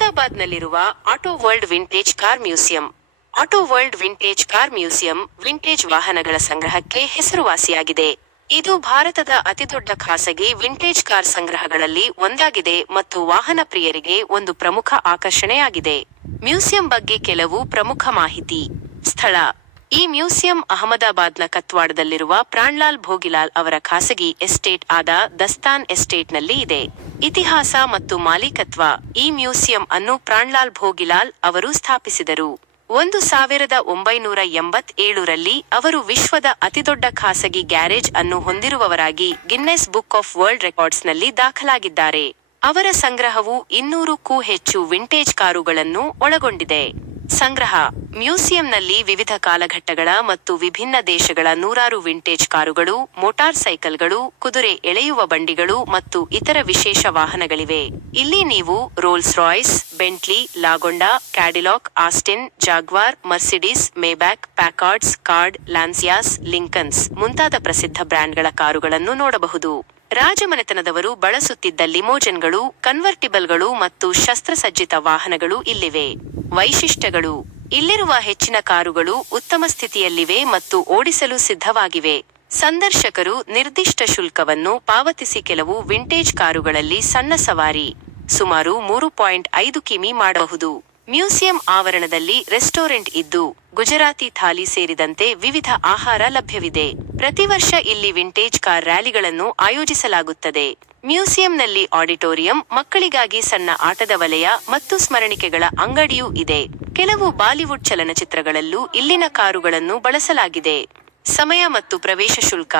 ಅಹಮದಾಬಾದ್ನಲ್ಲಿರುವ auto world vintage car museum. Auto world vintage car museum vintage ವಾಹನಗಳ ಸಂಗ್ರಹಕ್ಕೆ ಹೆಸರುವಾಸಿಯಾಗಿದೆ. ಇದು ಭಾರತದ ಅತಿದೊಡ್ಡ ಖಾಸಗಿ ವಿಂಟೇಜ್ ಕಾರ್ ಸಂಗ್ರಹಗಳಲ್ಲಿ ಒಂದಾಗಿದೆ ಮತ್ತು ವಾಹನ ಪ್ರಿಯರಿಗೆ ಒಂದು ಪ್ರಮುಖ ಆಕರ್ಷಣೆಯಾಗಿದೆ. ಮ್ಯೂಸಿಯಂ ಬಗ್ಗೆ ಕೆಲವು ಪ್ರಮುಖ ಮಾಹಿತಿ. ಸ್ಥಳ: ಈ ಮ್ಯೂಸಿಯಂ ಅಹಮದಾಬಾದ್ನ ಕತ್ವಾಡದಲ್ಲಿರುವ ಪ್ರಾಣ್ಲಾಲ್ ಭೋಗಿಲಾಲ್ ಅವರ ಖಾಸಗಿ ಎಸ್ಟೇಟ್ ಆದ ದಸ್ತಾನ್ ಎಸ್ಟೇಟ್ನಲ್ಲಿ ಇದೆ. ಇತಿಹಾಸ ಮತ್ತು ಮಾಲೀಕತ್ವ: ಈ ಮ್ಯೂಸಿಯಂ ಅನ್ನು ಪ್ರಾಣ್ಲಾಲ್ ಭೋಗಿಲಾಲ್ ಅವರು ಸ್ಥಾಪಿಸಿದರು. 1987ರಲ್ಲಿ ಅವರು ವಿಶ್ವದ ಅತಿದೊಡ್ಡ ಖಾಸಗಿ ಗ್ಯಾರೇಜ್ ಅನ್ನು ಹೊಂದಿರುವವರಾಗಿ ಗಿನ್ನೆಸ್ ಬುಕ್ ಆಫ್ ವರ್ಲ್ಡ್ ರೆಕಾರ್ಡ್ಸ್ನಲ್ಲಿ ದಾಖಲಾಗಿದ್ದಾರೆ. ಅವರ ಸಂಗ್ರಹವು 200ಕ್ಕೂ ಹೆಚ್ಚು ವಿಂಟೇಜ್ ಕಾರುಗಳನ್ನು ಒಳಗೊಂಡಿದೆ. ಸಂಗ್ರಹ: ಮ್ಯೂಸಿಯಂನಲ್ಲಿ ವಿವಿಧ ಕಾಲಘಟ್ಟಗಳ ಮತ್ತು ವಿಭಿನ್ನ ದೇಶಗಳ ನೂರಾರು ವಿಂಟೇಜ್ ಕಾರುಗಳು, ಮೋಟಾರ್ ಸೈಕಲ್ಗಳು, ಕುದುರೆ ಎಳೆಯುವ ಬಂಡಿಗಳು ಮತ್ತು ಇತರ ವಿಶೇಷ ವಾಹನಗಳಿವೆ. ಇಲ್ಲಿ ನೀವು Rolls Royce, Bentley, Lagonda, Cadillac, Austin, Jaguar, Mercedes, Maybach, Packards, ಕಾರ್ಡ್, ಲಾನ್ಸಿಯಾಸ್, ಲಿಂಕನ್ಸ್ ಮುಂತಾದ ಪ್ರಸಿದ್ಧ ಬ್ರ್ಯಾಂಡ್ಗಳ ಕಾರುಗಳನ್ನು ನೋಡಬಹುದು. ರಾಜಮನೆತನದವರು ಬಳಸುತ್ತಿದ್ದ ಲಿಮೋಜನ್ಗಳು, ಕನ್ವರ್ಟಿಬಲ್ಗಳು ಮತ್ತು ಶಸ್ತ್ರಸಜ್ಜಿತ ವಾಹನಗಳು ಇಲ್ಲಿವೆ. ವೈಶಿಷ್ಟ್ಯಗಳು: ಇಲ್ಲಿರುವ ಹೆಚ್ಚಿನ ಕಾರುಗಳು ಉತ್ತಮ ಸ್ಥಿತಿಯಲ್ಲಿವೆ ಮತ್ತು ಓಡಿಸಲು ಸಿದ್ಧವಾಗಿವೆ. ಸಂದರ್ಶಕರು ನಿರ್ದಿಷ್ಟ ಶುಲ್ಕವನ್ನು ಪಾವತಿಸಿ ಕೆಲವು ವಿಂಟೇಜ್ ಕಾರುಗಳಲ್ಲಿ ಸಣ್ಣ ಸವಾರಿ ಸುಮಾರು 3.5 ಕಿಮಿ ಮಾಡಬಹುದು. ಮ್ಯೂಸಿಯಂ ಆವರಣದಲ್ಲಿ ರೆಸ್ಟೋರೆಂಟ್ ಇದ್ದು, ಗುಜರಾತಿ ಥಾಲಿ ಸೇರಿದಂತೆ ವಿವಿಧ ಆಹಾರ ಲಭ್ಯವಿದೆ. ಪ್ರತಿ ವರ್ಷ ಇಲ್ಲಿ ವಿಂಟೇಜ್ ಕಾರ್ ರ್ಯಾಲಿಗಳನ್ನು ಆಯೋಜಿಸಲಾಗುತ್ತದೆ. ಮ್ಯೂಸಿಯಂನಲ್ಲಿ ಆಡಿಟೋರಿಯಂ, ಮಕ್ಕಳಿಗಾಗಿ ಸಣ್ಣ ಆಟದ ವಲಯ ಮತ್ತು ಸ್ಮರಣಿಕೆಗಳ ಅಂಗಡಿಯೂ ಇದೆ. ಕೆಲವು ಬಾಲಿವುಡ್ ಚಲನಚಿತ್ರಗಳಲ್ಲೂ ಇಲ್ಲಿನ ಕಾರುಗಳನ್ನು ಬಳಸಲಾಗಿದೆ. ಸಮಯ ಮತ್ತು ಪ್ರವೇಶ ಶುಲ್ಕ: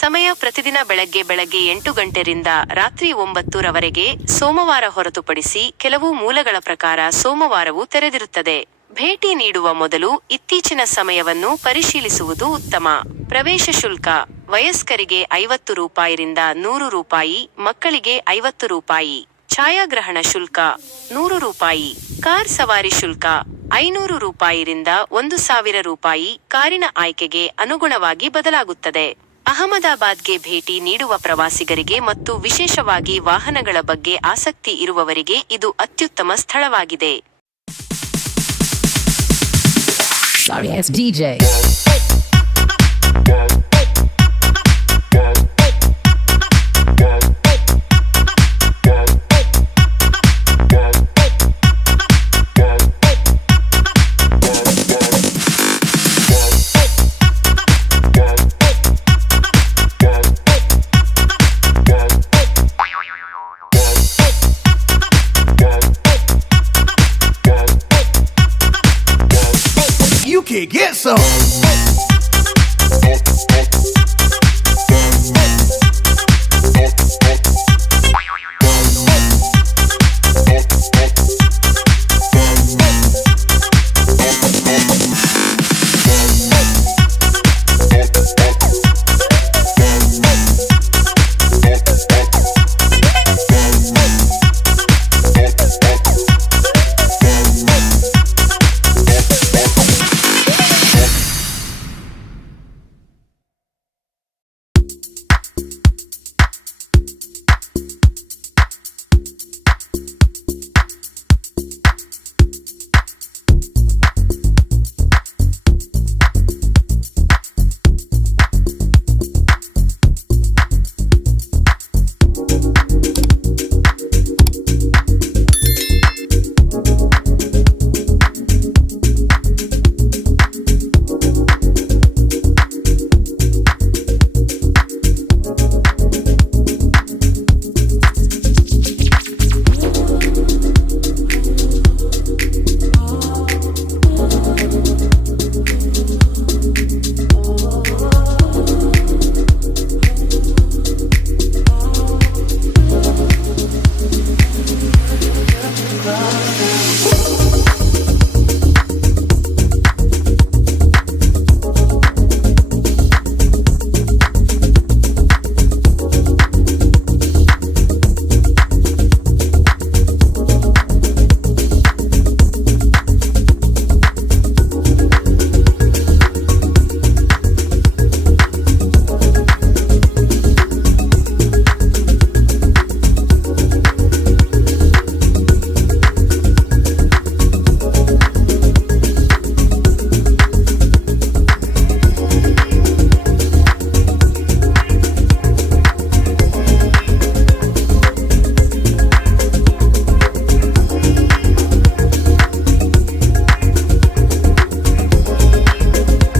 ಸಮಯ ಪ್ರತಿದಿನ ಬೆಳಗ್ಗೆ 8 ಗಂಟೆರಿಂದ ರಾತ್ರಿ 9 ರವರೆಗೆ, ಸೋಮವಾರ ಹೊರತುಪಡಿಸಿ. ಕೆಲವು ಮೂಲಗಳ ಪ್ರಕಾರ ಸೋಮವಾರವೂ ತೆರೆದಿರುತ್ತದೆ. ಭೇಟಿ ನೀಡುವ ಮೊದಲು ಇತ್ತೀಚಿನ ಸಮಯವನ್ನು ಪರಿಶೀಲಿಸುವುದು ಉತ್ತಮ. ಪ್ರವೇಶ ಶುಲ್ಕ: ವಯಸ್ಕರಿಗೆ ₹50ರಿಂದ ₹100, ಮಕ್ಕಳಿಗೆ ₹50. ಛಾಯಾಗ್ರಹಣ ಶುಲ್ಕ ₹100. ಕಾರ್ ಸವಾರಿ ಶುಲ್ಕ ₹500ರಿಂದ ₹1000. ಕಾರಿನ ಆಯ್ಕೆಗೆ ಅನುಗುಣವಾಗಿ ಬದಲಾಗುತ್ತದೆ. ಅಹಮದಾಬಾದ್ಗೆ ಭೇಟಿ ನೀಡುವ ಪ್ರವಾಸಿಗರಿಗೆ ಮತ್ತು ವಿಶೇಷವಾಗಿ ವಾಹನಗಳ ಬಗ್ಗೆ ಆಸಕ್ತಿ ಇರುವವರಿಗೆ ಇದು ಅತ್ಯುತ್ತಮ ಸ್ಥಳವಾಗಿದೆ. Sorry, it's DJ. You can get some.